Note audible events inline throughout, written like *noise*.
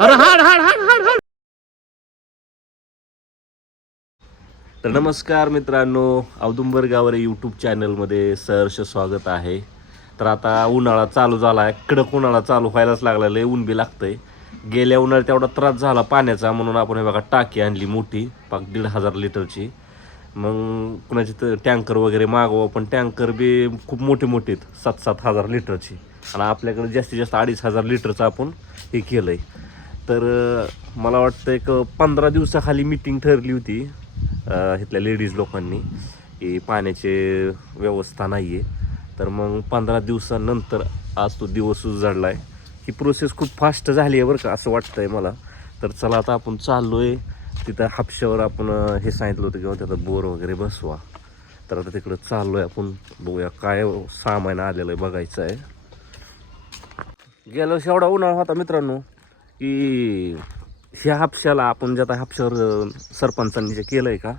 अरे हाड हाड हाड हाड हाड. तर नमस्कार मित्रांनो औदुंबर गावरे यूट्यूब चॅनलमध्ये सहर्ष स्वागत आहे. तर आता उन्हाळा चालू झाला आहे कडक उन्हाळा चालू व्हायलाच लागला लय ऊन बी लागतंय. गेल्या उन्हाळ्यात तेवढा त्रास झाला पाण्याचा म्हणून आपण हे बघा टाकी आणली मोठी पाक दीड हजार लिटरची. मग कुणाची तर टँकर वगैरे मागवा पण टँकर बी खूप मोठे मोठे आहेत सात सात हजार लिटरची. आणि आपल्याकडे जास्तीत जास्त अडीच हजार लिटरचं आपण हे केलं आहे तर मला वाटतं एक पंधरा दिवसाखाली मीटिंग ठरली होती इथल्या लेडीज लोकांनी. की पाण्याची व्यवस्था नाही आहे तर मग पंधरा दिवसानंतर आज तो दिवस उजाडला आहे ही प्रोसेस खूप फास्ट झाली आहे बरं का असं वाटतं आहे मला. तर चला आता आपण चाललो आहे तिथं हापशावर आपण हे सांगितलं होतं किंवा त्याचा बोर वगैरे बसवा. तर आता तिकडं चाललो आहे आपण. बघूया काय सामान आलेलं आहे बघायचं आहे. गेल्या वर्षी एवढा उन्हाळा होता मित्रांनो. की ह्या हापशाला आपण जे आता हापशावर सरपंचांनी जे केलं आहे का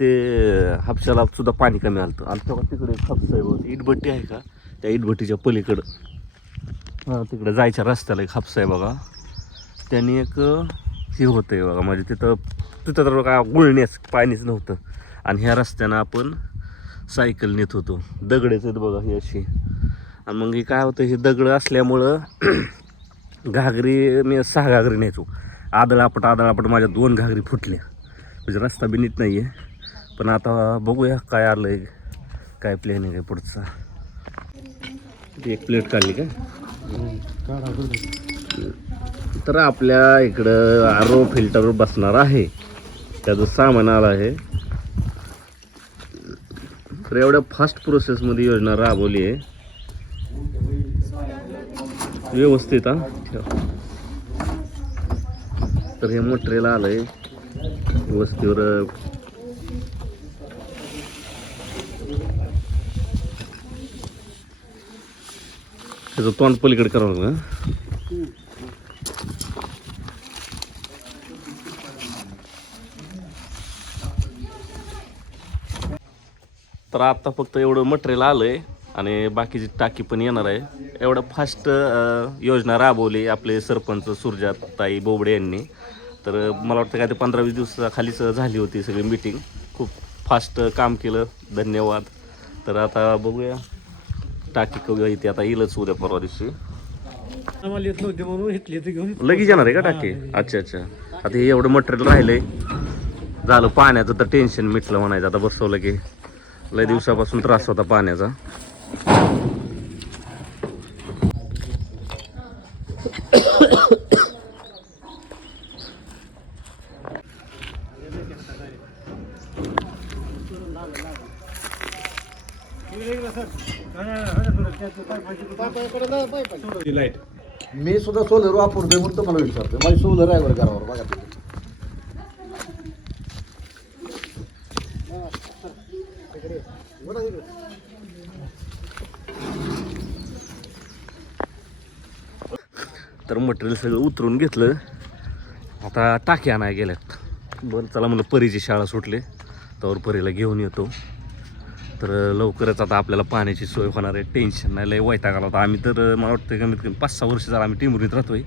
ते हापशाला सुद्धा पाणी कमी आलं आणि तेव्हा तिकडे एक हापसा इटभट्टी आहे का? त्या इटभट्टीच्या पलीकडं. तिकडे जायच्या रस्त्याला एक हापसा आहे बघा. त्यांनी एक हे होतं आहे बघा म्हणजे तिथं तिथं तर काय गुळण्यास पाणीच नव्हतं. आणि ह्या रस्त्यानं आपण सायकल नेत होतो. दगडेच आहेत बघा ही अशी. आणि मग हे काय होतं हे दगड असल्यामुळं घागरी मी सहा घागरी न्यायचो. आदळापट आदळापट माझ्या दोन घागरी फुटल्या. म्हणजे रस्ता बी नीट नाही आहे पण आता बघूया काय आलं आहे काय प्लॅन आहे काय पुढचा. एक प्लेट काढली का तर आपल्या इकडं आरो फिल्टर बसणार आहे. त्याचं सामान आलं आहे. तर एवढ्या फास्ट प्रोसेसमध्ये योजना राबवली आहे. व्यवस्थित हा? ठेव. तर हे मटेरियल आलंय. वस्तीवर त्याचं तोंड पलीकडे करावं ना तर आता फक्त एवढं मटेरियल आलंय आणि बाकीची टाकी पण येणार आहे. एवढं फास्ट योजना राबवली आपले सरपंच सुरजात ताई बोबडे यांनी. तर मला वाटतं काय ते पंधरा वीस दिवसाखालीच झाली होती सगळी मिटिंग खूप फास्ट काम केलं. धन्यवाद. तर आता बघूया. टाकी कवी इथे आता येईलच उद्या परवा दिवशी. लगेच येणार आहे का टाकी? अच्छा अच्छा. आता हे एवढं मटेरियल राहिलंय. झालं पाण्याचं तर टेन्शन मिटलं म्हणायचं. आता बसवलं की लय दिवसापासून त्रास होता पाण्याचा. लाइट मी सुद्धा सोलर वापरतोय म्हणून तुम्हाला विचारतोय. माझी सोलर आहे बरं घरावर बघा तर मटेरियल सगळं उतरून घेतलं. आता टाकी आणाय गेल्यात. बरं चला म्हणलं परीची शाळा सुटली. रस्त्यावर परीला घेऊन येतो. तर लवकरच आता आपल्याला पाण्याची सोय होणार आहे. टेन्शन नाही लय वैताग आला होता. आम्ही तर मला वाटतं कमीत कमी पाच सहा वर्ष झाला आम्ही टिंबरीत राहतोय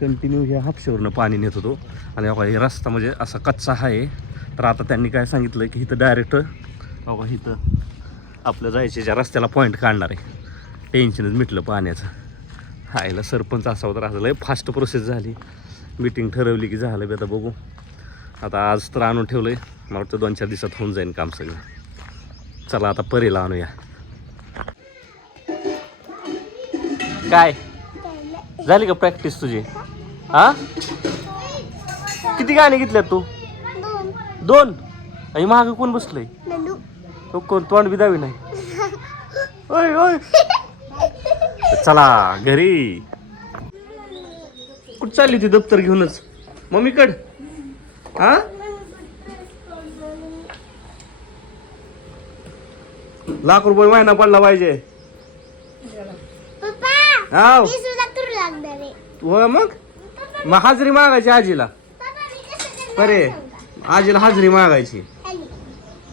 कंटिन्यू ह्या हापशेवरनं पाणी नेत होतो. आणि अगो हे रस्ता म्हणजे असा कच्चा आहे. तर आता त्यांनी काय सांगितलं की इथं डायरेक्ट अगो इथं आपलं जायच्या ज्या रस्त्याला पॉईंट काढणार आहे. टेन्शनच मिटलं पाण्याचं. हायला सरपंच असा होता असं लय फास्ट प्रोसेस झाली. मीटिंग ठरवली की झालं बी आता बघू. आता आज तर आणून ठेवलं आहे मला वाटतं दोन चार दिवसात होऊन जाईन काम सगळं. चला आता परीला आणूया. काय? झाली का प्रॅक्टिस तुझी? हा? किती गाणे घेतल्यात तू? दोन? आणि मागं कोण बसलंय? तो कोण? तोंड बिदावी नाही. ओय ओय. चला घरी. कुठं चालली ती दप्तर घेऊनच? मम्मीकड? हा? लाख रुपये महिना पडला पाहिजे. हाव. हो मग? मग हाजरी मागायची आजीला. बरे. आजीला हाजरी मागायची.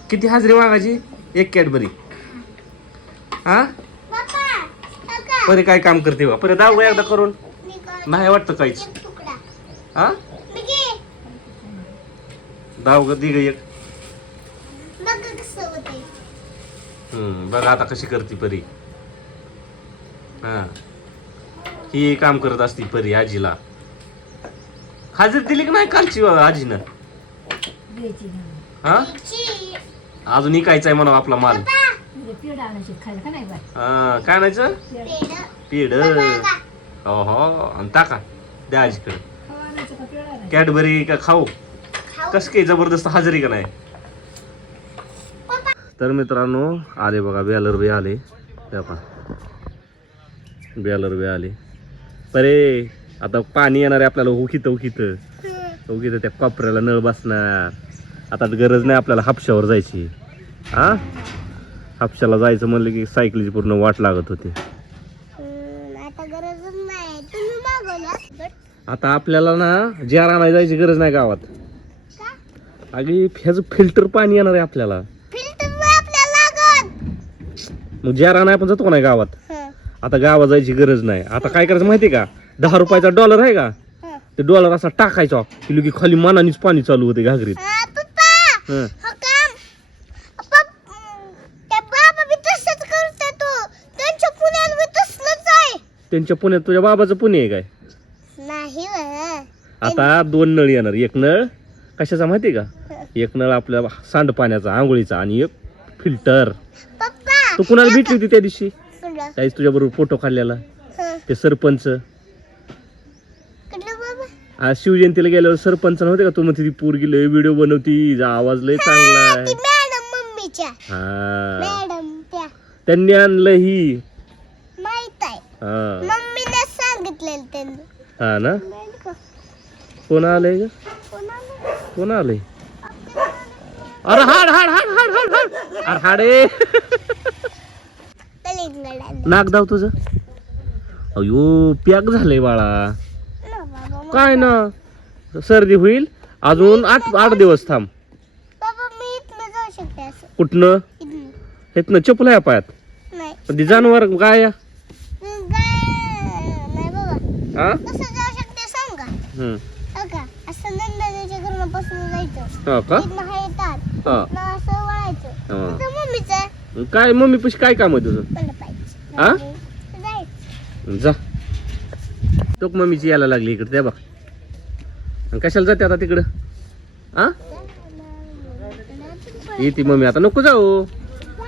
किती हाजरी मागायची? एक कॅडबरी हा? परे काय काम करते बा? परे दाव एकदा करून. नाही वाटतं काहीच हा? धाव ग दिग एक हम्म बघा आता कशी करते परी. हा. ही काम करत असती परी आजीला. हाजीर दिली की नाही कालची आजीनं? द्यायची ना. हा? ची अजून इकायचा आहे म्हणा आपला माल. म्हणजे पेढा आणायची खायला का नाही बाय हा काय आणायचं? पेढ. पीड हो हो आणि टाका. द्या आजीकडे. खावा आणायचं का पेढा आणायचं? कॅडबरी का खाऊ? खाऊ. कस काही जबरदस्त हजेरी का नाही? तर मित्रांनो आले बघा बॅलर बी आले. त्या पहा. बॅलर बी आले. परे आता पाणी येणार आहे आपल्याला उखित उखित उखित त्या कोपऱ्याला नळ बसणार. आता गरज नाही आपल्याला हापशावर जायची. हा हापशाला जायचं म्हणलं की सायकलीची पूर्ण वाट लागत होती. आता आपल्याला ना जार आणायला जायची गरज नाही गावात. का? अगे ह्याचं फिल्टर पाणी येणार आहे आपल्याला. मग जार आणाय आपण जातो नाही गावात? आता गावात जायची गरज नाही. आता काय करायचं माहिती का? दहा रुपयाचा डॉलर आहे का? ते डॉलर असा टाकायचा. की लगी खाली मानानेच पाणी चालू होते घागरीत. पप्पा हं. हो काम! पप- त्या बाबा बी तसंच करते तो. त्यांच्या पुण्याला बी तसलंच आहे. त्यांच्या पुण्यात तुझ्या बाबाचं पुणे आहे काय? नाही. आता दोन नळ येणार. एक नळ कशाचा माहिती का? एक नळ आपल्या सांडपाण्याचा आंघोळीचा आणि एक फिल्टर. तू कुणाला भेटली होती त्या दिवशी? त्याच तुझ्या बरोबर फोटो काढलेला. ते सरपंच. आज शिवजयंतीला गेल्यावर सरपंच नव्हते का? तू म्हणते ती पोरगी लय व्हिडिओ बनवती हिचा आवाज लय चांगला आहे. हा. त्यांनी आणलं ही माहीत आहे. हा. मम्मीने सांगितलेलं त्यांनी. हा ना? कोण आलंय ग? कोण आलंय? अरे हाड हाड हाड हाड हाड हाड. अरे हाडे. *laughs* नाक दाव तुझं. अयो पॅक झालंय बाळा. काय ना? सर्दी होईल. अजून आठ आठ दिवस थांब. कुठनं? हेतनं चपल आहे पायात. नाही. पण ती जानवर काय या. हा. हो हा. हा. हा हा. आहे. काय मम्मी पशी काय काम आहे तुझं? हा? जा. तो मम्मीची यायला लागली इकडे त्या बघ. आणि कशाला जाते आता तिकडं? हा? येते मम्मी आता नको जाऊ.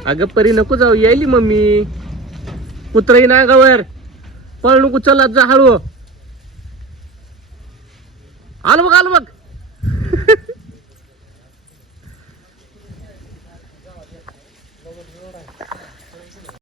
अगं परी नको जाऊ. यायली मम्मी. कुत्र ना गावर पळ नको चला जा हळू. आलो बघ आलो बघ.